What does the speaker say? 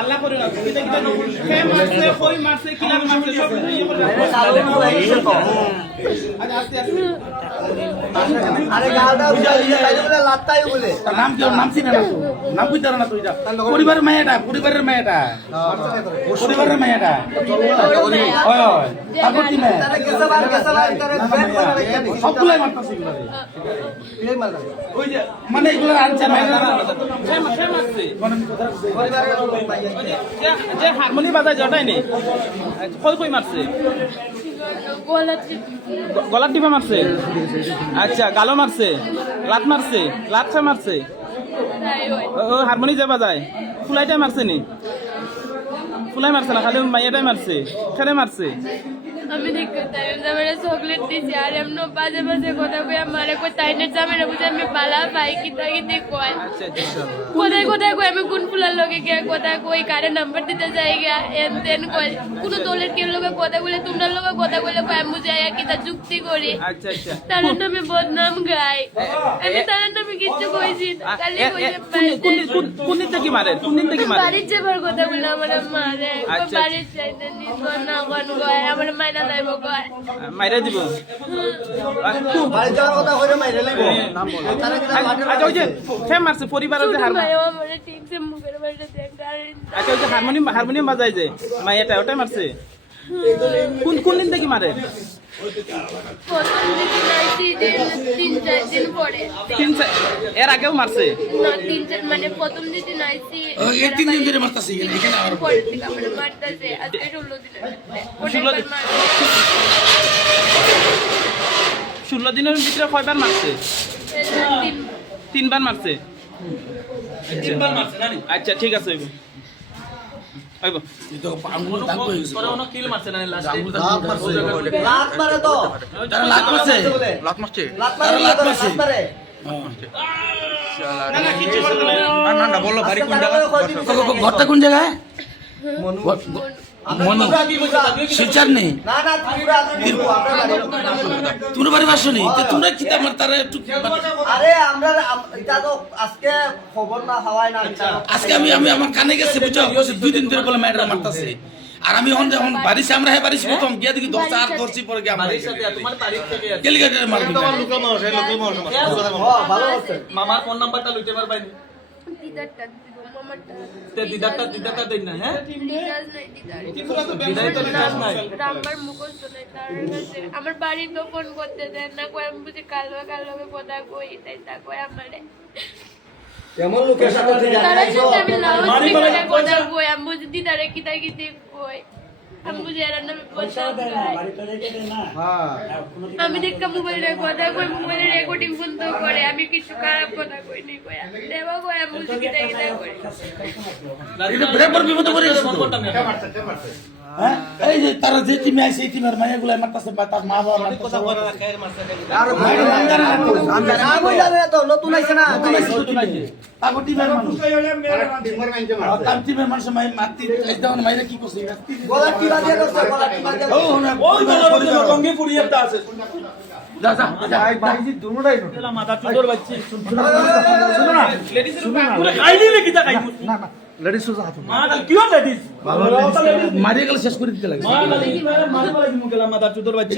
আল্লাহ করে না এটা কি কে মারছে কই মারছে কিলার মারছে সব ইয়ে করে আচ্ছা আস্তে আস্তে আরে গালটা বুঝাইলে তাই বলে লাত্তাই বলে তার নাম কি ওর নাম চিনে না তো নাম কইতে না তো এটা পরিবারের মেয়েটা পরিবারের মেয়েটা ওই ওই তারপর কি মেয়ে তাহলে গেছাবার তারে ব্যান করে রাখি সবগুলাই মারতাছে এগুলা এই মারলা ওই যে মানে এগুলা আনছে মেয়েরা কে মারছে পরিবারের লোক ভাই ওই যে হারমোনি বাজায় জটাই নেই কই কই মারছে গলার টিপা মারছে আচ্ছা গালো মারছে লাত খা মারছে ও হারমোনি যে বাজায় ফুলাইটাই মারছে নি ফুলাই মারছে না খালি মাইয়াটাই মারছে খেলে মারছে আমি দেখতে চকলেট দিছি আর এমন বাজে বাজে কথা কই আমার কই তাইনের জামাইরা বুঝে আমি বালা পাই কিতা কিতে কয় আচ্ছা আচ্ছা কোথায় কোথায় কই আমি কোন ফুলার লগে গিয়া কথা কই কারে নাম্বার দিতে যাই গিয়া এন তেন কই কোন দলের কেউ লগে কথা বলে তোমরা লগে কথা বলে কই আমি বুঝাই কিতা যুক্তি করি আচ্ছা আচ্ছা তার নামে বদনাম গাই আমি তার নামে কিছু কইছি খালি কইছে কোন দিন থেকে মারে বাড়ির যাবার কথা বলে আমার মারে আচ্ছা। বাড়ির চাইতে নিব না কোন কয় আমার মাইনা লাইব কয় মাইরা দিব বাড়ি যাওয়ার কথা কইরে মাইরে লাইবো তারে কি আচ্ছা ওই যে ফেম মারছে পরিবারের যে মাইও আমার ঠিকছে মুখের বাড়িতে দেখ আচ্ছা ওই যে হারমোনিয়াম বাজায় যে মাইয়াটা ওটাই মারছে কোন দিন থেকে মারে প্রথম দিন আইছি তিন চার দিন পরে এর আগেও মারছে না তিন চার মানে প্রথম দিন আইছি এই 3 দিন ধরে মারতাছে এখানে আর পরে থেকে আমার মারতাছে আজকে 16 দিন 16 দিনের ভিতরে কয়বার মারছে তিন 3বার মারছে 3বার মারছে জানি আচ্ছা ঠিক আছে আইবো তো আঙ্গুল দাগ হয়ে গেছে কোনো কিল মারছে না লাস্টে লাত মারে তো তারা লাগ মারছে লাত মারে লাত মারছে। লাত মারে না কিছু করতে না না বললো বাড়ি কোন জায়গা ঘরটা কোন জায়গায় মনু মনু শিলচার নেই না না ত্রিপুরা আমরা বাড়ি তোমরা বাড়ি বাসনি তো তোমরা কি আমার তারা একটু আরে আমরা এটা তো আজকে খবর না হওয়ায় না আজকে আমি আমার কানে গেছে বুঝছো বসে 2 দিন ধরে বলে মায়েরা মারতাছে আর আমি যখন বাড়িতে আমরা বাড়িতে প্রথম গিয়া দেখি 10 আর 10 পরে গিয়ে আমরা তোমার বাড়ি থেকে ডেলিগেটের মারবি ভালো আছে মামার ফোন নাম্বারটা লইতে পারবাই দিদারটা দিব মামারটা তে দিদারটা দেন না হ্যাঁ রিচার্জ নাই দিদার দিদাই তো রিচার্জ নাই নাম্বার মুখস্থ নাই তার কাছে আমার বাড়ি তো ফোন করতে দেন না কই আমি বুঝি কালো কথা কই তাই তা কই আমারে এমন লোকের সাথে তারা সাথে আমি লাউড স্পিকারে কথা কই আমি বুঝি দিদারে কিতা কিতে কই আমি বুঝি এর নামে বলতাম হ্যাঁ আমি দেখকা মোবাইলে কথা কই মোবাইলে রেকর্ডিং বন্ধ করে আমি কিছু খারাপ কথা কই নাই কই দেবা কই আমি বুঝি কিতা কই এটা ব্রেকর বিপদ করে ফোন করতাম না হ্যাঁ এই যে তারা যে টিমে আইছে এই টিমের মাইয়াগুলো মারতাছে বা তার মা বাবা মারতাছে আর না কই যাবে তো নতুন আইছে না তাগো টিমের মানুষ তার টিমের মানুষ মাই মারতি একদম মাইরা কি করছে গলা কি বাজে করছে গলা কি বাজে ও না ওই রঙ্গি পুরি একটা আছে যা যা ভাই ভাইজি দুনোটাই মাথা চুদর বাচ্চি শুনো না লেডিস পুরো খাইলি নাকি তা খাইবো না না লেডিস সুজা হাত মা কি লেডিস মারিয়ে গেলে শেষ করে দিতে লাগে মা মারি মারি মুকেলা মাথা চুদর বাচ্চি